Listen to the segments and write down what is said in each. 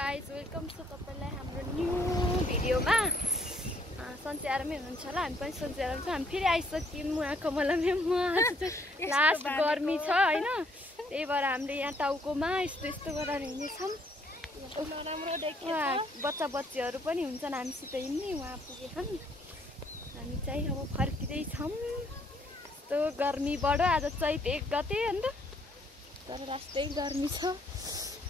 Guys welcome छ तपाईलाई हाम्रो न्यू भिडियोमा। सन्चै आरामै हुनुहुन्छ होला, हामी पनि सन्चै आराम छौँ। हामी फेरि आइसक्यौँ उहाँ कमलामै। लास्ट गर्मी छ हैन, त्यही भएर हामीले यहाँ टाउकोमा यस्तो यस्तो गरेर हिँड्नेछौँ। बच्चा बच्चीहरू पनि हुन्छन् हामीसित हिँड्ने, उहाँ पुगेछन्। हामी चाहिँ अब फर्किँदैछौँ। यस्तो गर्मी बढो, आज चैत 1 गते अन्त तर रास्तै गर्मी छ।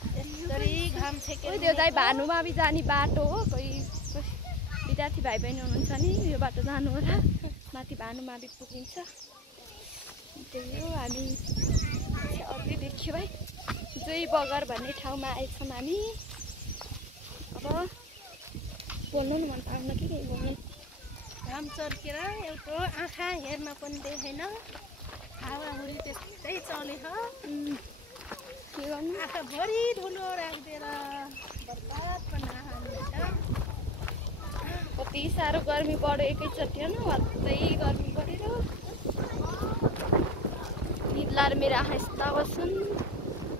त्यो चाहिँ भानुमावि जाने बाटो हो। कोही विद्यार्थी भाइ बहिनी हुनुहुन्छ नि यो बाटो जानु होला, माथि भानुमावि पुगिन्छ। त्यही हो, हामी अघि देखियो है जोई बगर भन्ने ठाउँमा आएछौँ हामी। अब बोल्नु नि मन पाउन कि केही बोल्नु। घाम चर्केर एउटा आँखा हेर्न पनि देखेन, हावाहुरी त्यस्तै चलेछ। के गर्नु, आँखाभरि धुलो राखिदिएर बर्बाद बनाइहाल्छ। कति साह्रो गर्मी बढ्यो एकैचोटि होइन, हत्तै गर्मी बढेर निद्लाएर मेरो आँखा यस्ता बस्छन्।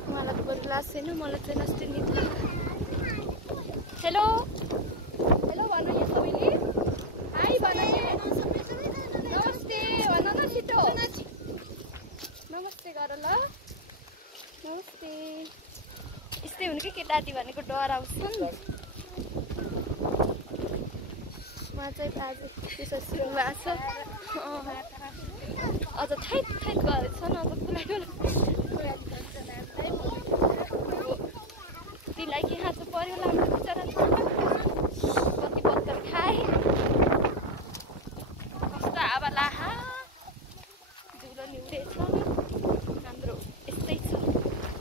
उहाँलाई त बरु लाज छैन, मलाई चाहिँ नष्टै निद्ला। हेलो हेलो भन्नु नि सबैले, हाई भन्नु नि, नमस्ते भन न छिटो, नमस्ते गर ल, नमस्ते। यस्तै हुनु कि केटाटी भनेको डर आउँछन्। उहाँ चाहिँ आज त्यसो सुरु भएको छ, अझ थैत थैत गरेछन्। अब तिमीलाई के खाँचो पर्यो होला हाम्रो बिचरा, कति पत्तर खाए, कस्तो हावा लाहा धुलो नि उडेछ। हाम्रो यस्तै छ,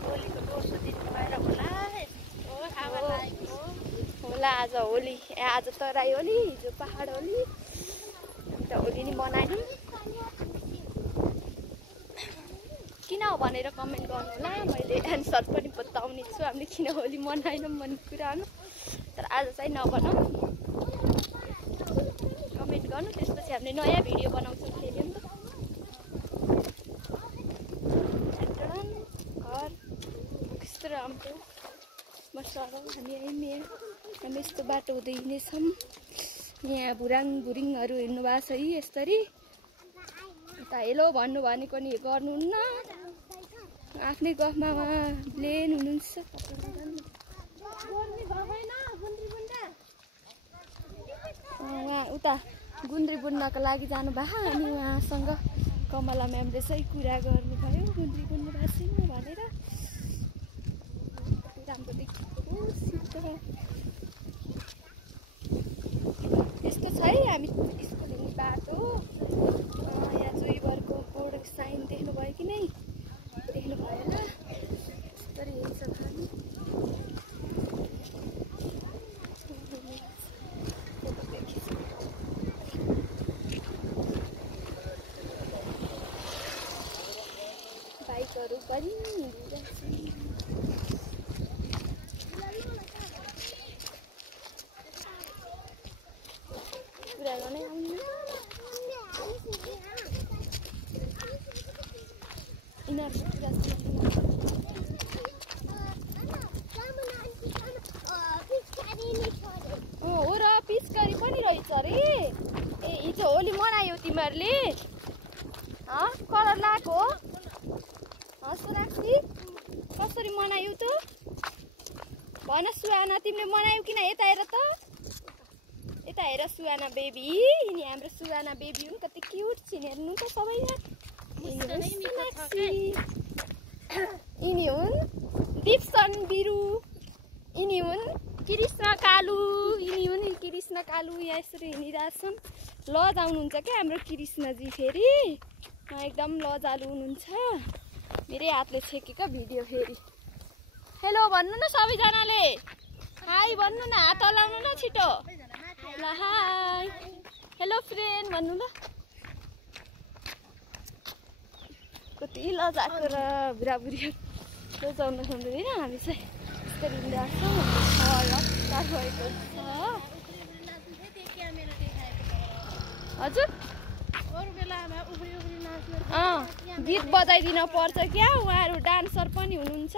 होलीको दोस्रो दिन भएर होला यस्तो हावा लागेको होला। आज होली, आज तराई होली, हिजो पहाड होली, अन्त होली नि मनायौँ। किन हो भनेर कमेन्ट गर्नु होला, मैले एन्सर पनि बताउने छु हामीले किन होली मनाएनौँ भन्ने कुरा हो। तर आज चाहिँ नभनौँ, कमेन्ट गर्नु, त्यसपछि हामीले नयाँ भिडियो बनाउँछौँ फेरि। अन्त घर कस्तो राम्रो मसर, हामी आइमे हामी यस्तो बाटो हुँदै हिँड्नेछौँ। यहाँ भुराङ भुरिङहरू हिँड्नु भएको छ यी यस्तरी। यता हेलो भन्नु भनेको नि गर्नुहुन्न, आफ्नै गफमा उहाँ ब्लेन हुनुहुन्छ। उहाँ उता गुन्द्री बुन्नको लागि जानुभएको, अनि उहाँसँग कमला म्यामले चाहिँ कुरा गर्नुभयो गुन्द्री बुन्नु भएको छैन भनेर। राम्रो देखिएको यस्तो छ है हामी स्कुल हिँड्ने बाटो। यहाँ जोइबरको बोर्ड साइन देख्नुभयो कि नै, देख्नु भएन, यस्तरी हिँड्छ हामी। बाइकहरू पनि हिँडिरहेछन्। कुरा गर्नै आउनु यिनीहरू हो र पिचकारी पनि रहेछ अरे। ए हिजो होली मनायो तिमीहरूले, कलर लगाएको हो सोनाक्षी, कसरी मनायौ त भन सुहाना, तिमीले मनायौ किन? यता हेर त, यता हेर सुहाना बेबी, यिनी हाम्रो सुहाना बेबी हुन्, कति क्युट छिन् हेर्नु त सबैले। यिनी हुन् दिप्सन बिरु, यिनी हुन् कृष्ण कालु, यिनी हुन् कृष्ण कालु। यहाँ यसरी हिँडिरहेछन्, लज आउनुहुन्छ क्या हाम्रो कृष्णजी, फेरि एकदम लजालु हुनुहुन्छ। मेरै हातले छेकेको भिडियो फेरि। हेलो भन्नु न सबैजनाले, हाई भन्नु न, हात हल्लाउनु न छिटो ल, हाई हेलो फ्रेन्ड भन्नु ल। कति लजाएको र बुढाबुढीहरू लजाउन सक्दैन, हामी चाहिँ यस्तरी हिँडिरहेको छौँ। हजुर गीत बजाइदिन पर्छ क्या, उहाँहरू डान्सर पनि हुनुहुन्छ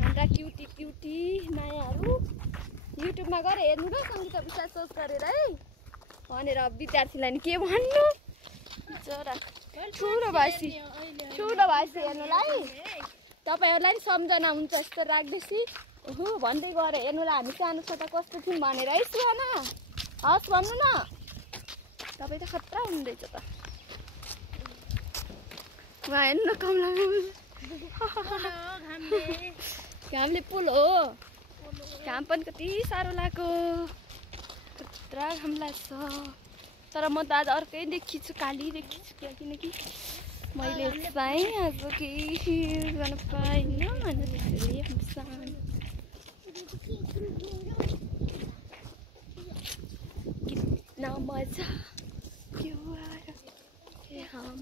हाम्रा क्युटी क्युटी मायाहरू। भ्लगहरू युट्युबमा गएर हेर्नु ल सङ्गीता विश्वास सर्च गरेर है भनेर विद्यार्थीलाई नि के भन्नु जरा ठुलो भएपछि हेर्नुलाई तपाईँहरूलाई नि सम्झना हुन्छ यस्तो राख्दैछु ओहो भन्दै गएर हेर्नुलाई हामी सानो छ त कस्तो थियौँ भनेर है सुहाना हस् भन्नु न तपाईँ त खतरा हुँदैछ त उहाँ हेर्नु कमला घामले पुल हो घाम पनि कति साह्रो लाग्यो खतरा घाम लाग्छ तर म त आज अर्कै देखिछु काली देखिछु क्या किनकि मैले चाहिँ आज केही गर्न पाइनँ कितना मजा क्यों आया कि हम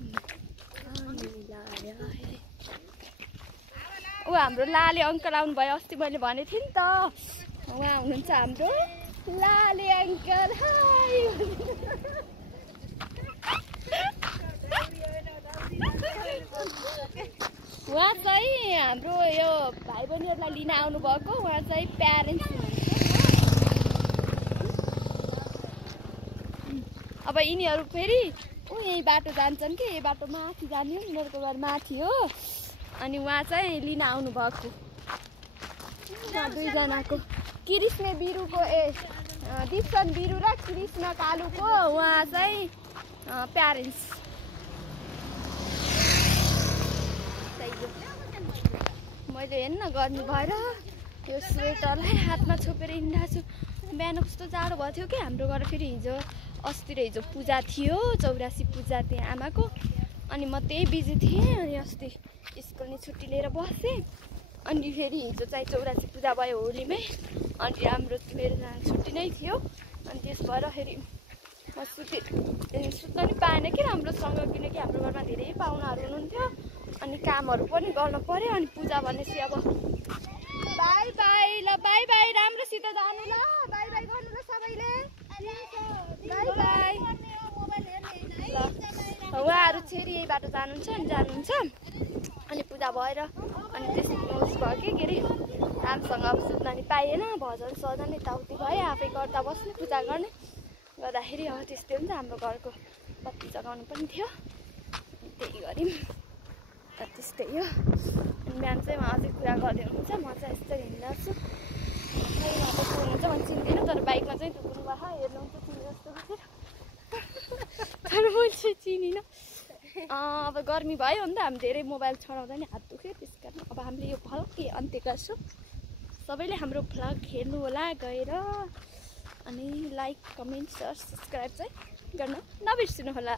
ऊ हाम्रो लाले अङ्कल आउनुभयो अस्ति मैले भनेको थिएँ नि त उहाँ हुनुहुन्छ हाम्रो लाले अङ्कल हाई उहाँ चाहिँ हाम्रो यो भाइ बहिनीहरूलाई लिन आउनुभएको उहाँ चाहिँ प्यारेन्ट्स हुनुहुन्छ अब यिनीहरू फेरि यही बाटो जान्छन् कि यही बाटो माथि जाने हो यिनीहरूको घर माथि हो अनि उहाँ चाहिँ लिन आउनुभएको दुईजनाको कृष्ण बिरुको दिप्सन बिरु र कृष्ण कालुको उहाँ चाहिँ प्यारेन्ट्स मैले हेर्न गर्मी भएर यो स्वेटरलाई हातमा छोपेर हिँड्दा छु बिहान कस्तो जाडो भएको थियो कि हाम्रो घर फेरि हिजो अस्ति र हिजो पूजा थियो 84 पूजा त्यहाँ आमाको अनि म त्यही बिजी थिएँ अनि अस्ति स्कुल नि छुट्टी लिएर बसेँ अनि फेरि हिजो चाहिँ 84 पूजा भयो होलीमै अनि हाम्रो मेरो छुट्टी नै थियो अनि त्यस भएर फेरि म सुत्न नि पाएन कि राम्रोसँग किनकि हाम्रो घरमा धेरै पाहुनाहरू हुनुहुन्थ्यो अनि कामहरू पनि गर्न पर्यो अनि पूजा भनेपछि अब बाई बाई ल बाई बाई राम्रोसित जानु ल बाई बाई गर्नु ल सबैले बाई बाई उहाँहरू फेरि यही बाटो जानुहुन्छ अनि पूजा भएर अनि त्यसपछि उस भयो कि के अरे राम्रोसँग अब सुत्न नि पाइएन भजन सजन यताउति भयो आफै गर्दा बस्ने पूजा गर्ने गर्दाखेरि अब त्यस्तै हुन्छ हाम्रो घरको बत्ती जगाउनु पनि थियो त्यही गऱ्यौँ त्यस्तै हो अनि बिहान चाहिँ उहाँ अझै कुरा गर्दै हुनुहुन्छ म चाहिँ यस्तै हिँड्दा छु उहाँ त कुर्नुहुन्छ म चिन्दिनँ तर बाइकमा चाहिँ कुर्नु भएको हेर्नुहुन्छ चिने जस्तो तर मैले चाहिँ चिनिनँ अब गर्मी भयो नि त हामी धेरै मोबाइल चलाउँदा नि हात दुख्यो त्यस कारण अब हामीले यो भ्लग अन्त्य गर्छौँ सबैले हाम्रो भ्लग हेर्नु होला गएर अनि लाइक कमेन्ट सेयर सब्सक्राइब चाहिँ गर्न नबिर्सिनु होला।